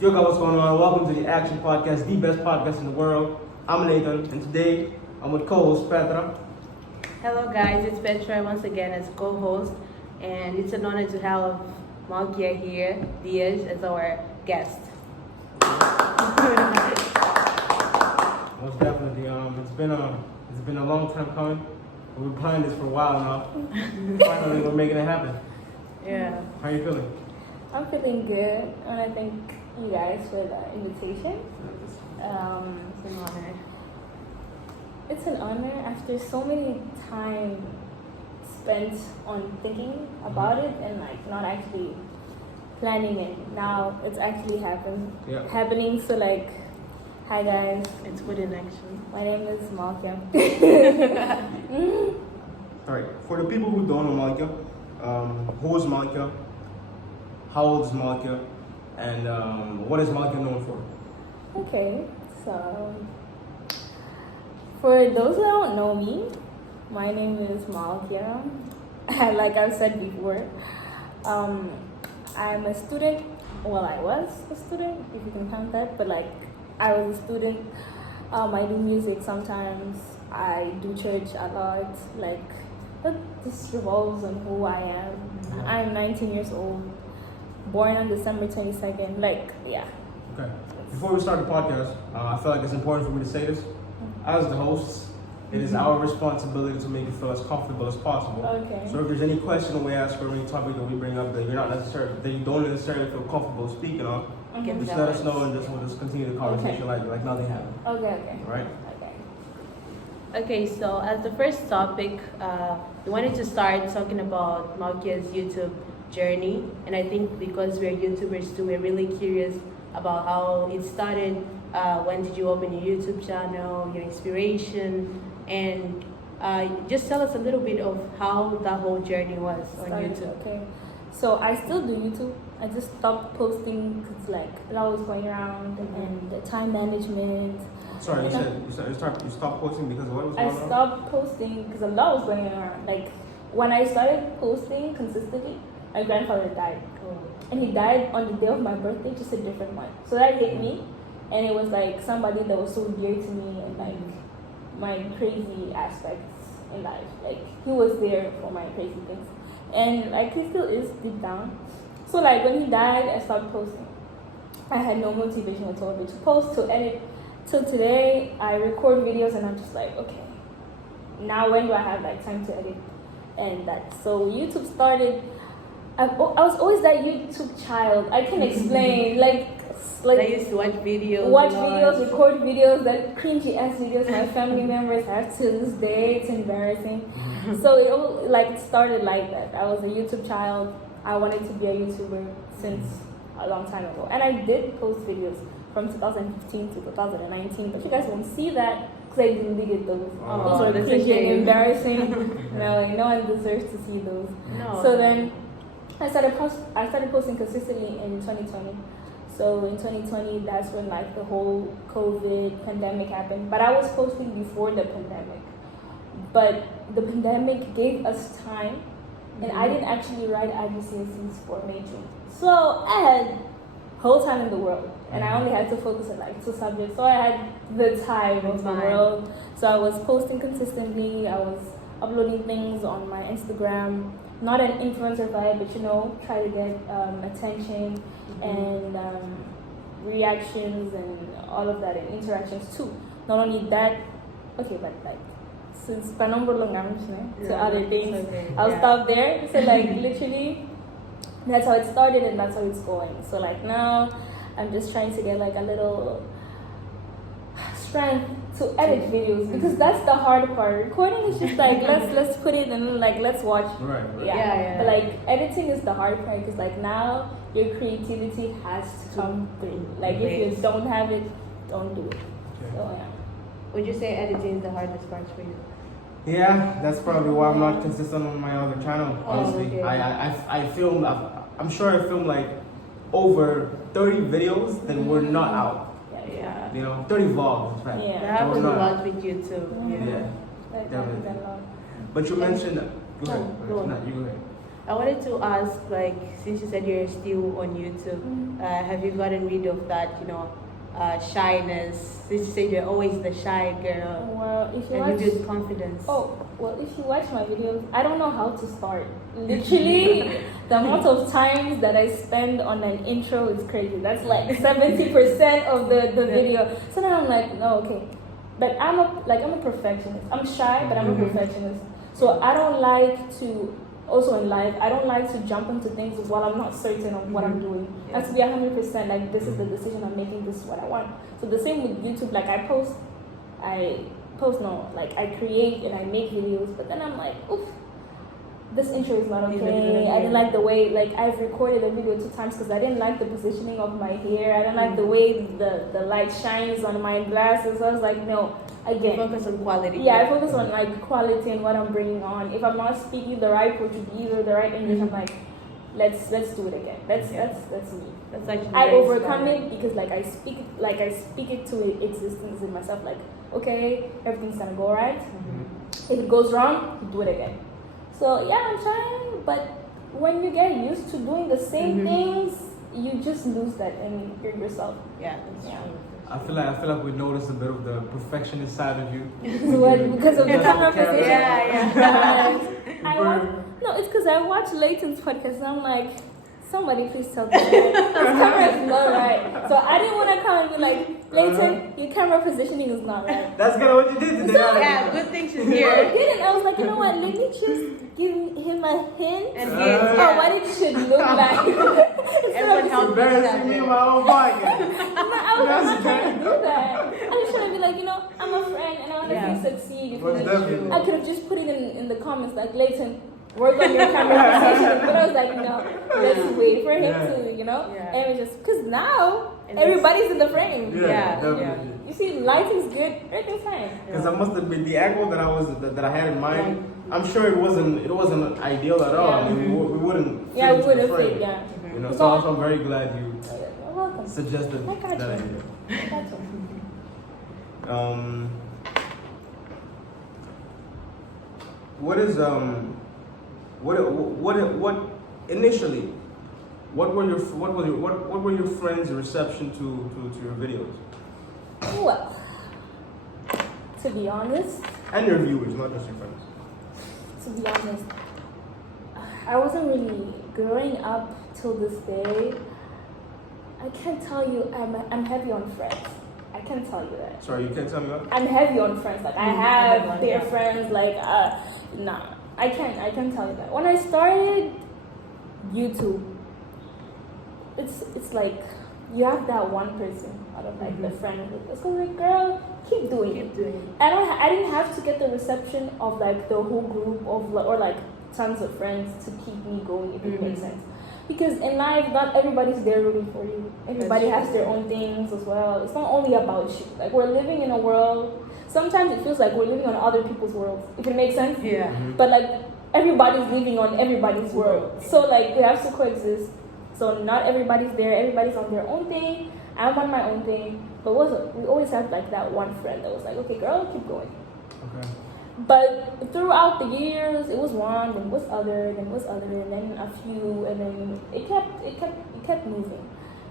Yo guys, what's going on? Welcome to the Action Podcast, the best podcast in the world. I'm Nathan, and today I'm with co-host Petra. Hello guys, it's Petra once again as co-host, and it's an honor to have Malkya here, Diaz, as our guest. Most definitely. It's been a long time coming. We've been planning this for a while now. Finally, we're making it happen. Yeah. How are you feeling? I'm feeling good, and I thank you guys for the invitation. It's an honor. It's an honor after so many time spent on thinking about it and like not actually planning it. Now it's actually happening. So like, hi guys, It's put in action. my name is Malkya. All right. For the people who don't know Malika, who is Malika? How old is Malika? And what is Malika known for? Okay, so for those who don't know me, my name is Malkya. Like I've said before, I'm a student. Well, I was a student, if you can count that. But like, I was a student. I do music sometimes. I do church a lot. Like, but this revolves on who I am. I'm 19 years old, born on December 22nd. Like, yeah. Okay. Before we start the podcast, I feel like it's important for me to say this. As the hosts, it is our responsibility to make you feel as comfortable as possible. Okay. So if there's any question we ask or any topic that we bring up that you don't necessarily feel comfortable speaking on, Mhm. just let us know and we'll just continue the conversation like nothing happened. Okay. Right? Okay. Okay, so as the first topic, we wanted to start talking about Malkya's YouTube journey, and I think because we're YouTubers too, we're really curious about how it started. When did you open your YouTube channel, your inspiration, and just tell us a little bit of how that whole journey was on YouTube. Okay. So I still do YouTube. I just stopped posting because like a lot was going around and the time management. Sorry, you stopped posting because what was I going on? stopped posting because a lot was going around. Like when I started posting consistently, my grandfather died. And he died on the day of my birthday, just a different one. So that hit me, and it was like somebody that was so dear to me and like my crazy aspects in life. Like he was there for my crazy things, and like he still is deep down. So like when he died, I stopped posting. I had no motivation whatsoever to post, to edit. Till today, I record videos, and I'm just like, okay, now when do I have like time to edit? And that so YouTube started. I was always that YouTube child. I can explain like I used to watch videos. Record videos, that cringy ass videos my family members have to this day. It's embarrassing. So it all, like it started like that. I was a YouTube child. I wanted to be a YouTuber since a long time ago, and I did post videos from 2015 to 2019. But you guys won't see that because I deleted those. Those were that's cringy a shame. and embarrassing. No one deserves to see those. No. So then I started posting consistently in 2020. So in 2020, that's when like the whole COVID pandemic happened. But I was posting before the pandemic. But the pandemic gave us time, and I didn't actually write IGCSEs for major. So I had whole time in the world, and I only had to focus on like 2 subjects. So I had the time of the world. So I was posting consistently. I was uploading things on my Instagram. Not an influencer vibe, but try to get attention and reactions and all of that, and interactions too. Not only that, okay, but like since to other things, Okay. I'll stop there. So like literally, that's how it started and that's how it's going. So like now, I'm just trying to get like a little strength to edit videos, because that's the hard part. Recording is just like let's put it and like let's watch. Right. Yeah. But like editing is the hard part, because like now your creativity has to come through. Like if you don't have it, don't do it. Okay. So yeah. Would you say editing is the hardest part for you? Yeah, that's probably why I'm not consistent on my other channel. Honestly, okay. I film. I'm sure I filmed like over 30 videos that were not out. Yeah. 30 vlogs, in fact. Yeah. That happens a not. lot with you too. Mhm. Yeah. That Definitely. happens a lot. But you mentioned. Go ahead. go on. No, you go ahead. I wanted to ask, like, since you said you're still on YouTube, have you gotten rid of that, shyness? Since you said you're always the shy girl, Well, if you and watch, you build confidence. oh, well, if you watch my videos, I don't know how to start. Literally, the amount of times that I spend on an intro is crazy. That's like 70% of the video. So now I'm like, no, okay. But I'm a perfectionist. I'm shy, but I'm a perfectionist. So I don't like to. Also in life, I don't like to jump into things while I'm not certain of what I'm doing. It has to be 100% like this is the decision I'm making, this is what I want. So the same with YouTube, like I create and I make videos, but then I'm like, oof, this intro is not okay. I didn't like the way, like I've recorded a video 2 times because I didn't like the positioning of my hair. I didn't like the way the light shines on my glasses. I was like, no. Again, Focus on quality. Yeah, I focus on like quality and what I'm bringing on. If I'm not speaking the right Portuguese or the right English, I'm like, let's do it again. That's me. That's actually I very overcome inspiring. it because like I speak it to existence in myself. Like, okay, everything's gonna go right. If it goes wrong, you do it again. So yeah, I'm trying, but when you get used to doing the same things, you just lose that in yourself. Yeah, that's true. I feel like we noticed a bit of the perfectionist side of you. Because of the camera position. Yeah. No, it's because I watch Leighton's podcast and I'm like, somebody please tell me this camera is not right. So I didn't want to come and be like, Leighton, your camera positioning is not right. That's kind of what you did today. So, Yeah, good thing she's I here. didn't. I was like, you know what? Let me just give him a hint And of what it should look like. Everyone help each Embarrassing me in other. my own podcast. I was not trying to do that. I was trying to be like, I'm a friend and I want to see you succeed. Most definitely. I could have just put it in the comments like, Leighton, work on your camera position. But I was like, no, let's wait for him to, Yeah. and we just, because now And everybody's in the frame. Yeah, definitely. You see, lighting's good, everything's fine. Because I must have been the angle that I had in mind. I'm sure it wasn't ideal at all. I mean, we wouldn't. Yeah, we into the wouldn't frame. fit, yeah. So I'm very glad you You're welcome. suggested I got that you. idea. That's all. What is what initially? What were your friends' reception to your videos? Well, to be honest, And your viewers, not just your friends. to be honest, I wasn't really growing up till this day. I can't tell you I'm heavy on friends. I can't tell you that. Sorry, you can't tell me what? I'm heavy on friends. Like I have their friends. Like nah, I can't tell you that. When I started YouTube, it's like you have that one person out of like the friend. It's like, girl, keep doing it. I didn't have to get the reception of like the whole group of or like tons of friends to keep me going, if it makes sense. Because in life, not everybody's there rooting for you. Everybody has their own things as well. It's not only about you. Like we're living in a world. Sometimes it feels like we're living on other people's worlds, if it makes sense. Yeah. But like everybody's living on everybody's world. So like we have to coexist. So not everybody's there. Everybody's on their own thing. I'm on my own thing. But we always had like that one friend that was like, okay, girl, keep going. Okay. But throughout the years, it was one, then it was other, then it was other, and then a few, and then it kept moving.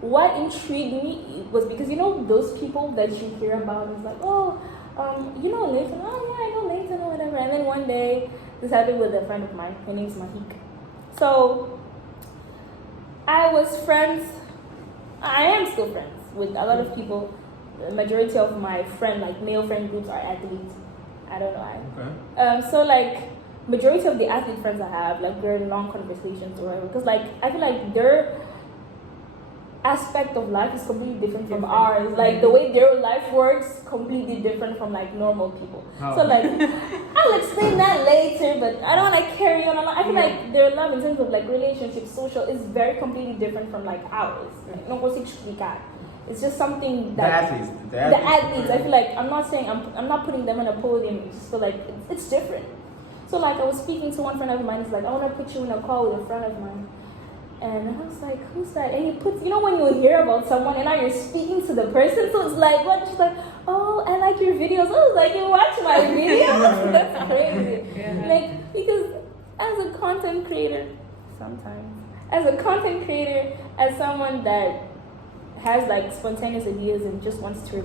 What intrigued me was because those people that you hear about is like, oh, Nathan, oh yeah, I know Nathan or whatever. And then one day, this happened with a friend of mine. Her name's Malika. So I was friends. I am still friends with a lot of people. The majority of my male friend groups are athletes. I don't know why. Okay. So like majority of the athlete friends I have, like we're in long conversations or whatever. Because like I feel like their aspect of life is completely different from ours. Like the way their life works completely different from like normal people. How? So like I'll explain that later, but I don't want to carry on. I feel like their love in terms of like relationships, social is very completely different from like ours. Like, no consigo explicar. It's just something that The athletes. I feel like I'm not saying I'm not putting them on a podium. I just feel like it's different. So like I was speaking to one friend of mine. He's like, I want to put you in a call with a friend of mine. And I was like, who's that? And he puts, when you hear about someone and now you're speaking to the person, so it's like, what? She's like, oh, I like your videos. I was like, you watch my videos? That's crazy. Yeah. Like, because as a content creator, sometimes. As a content creator, as someone that has like spontaneous ideas and just wants to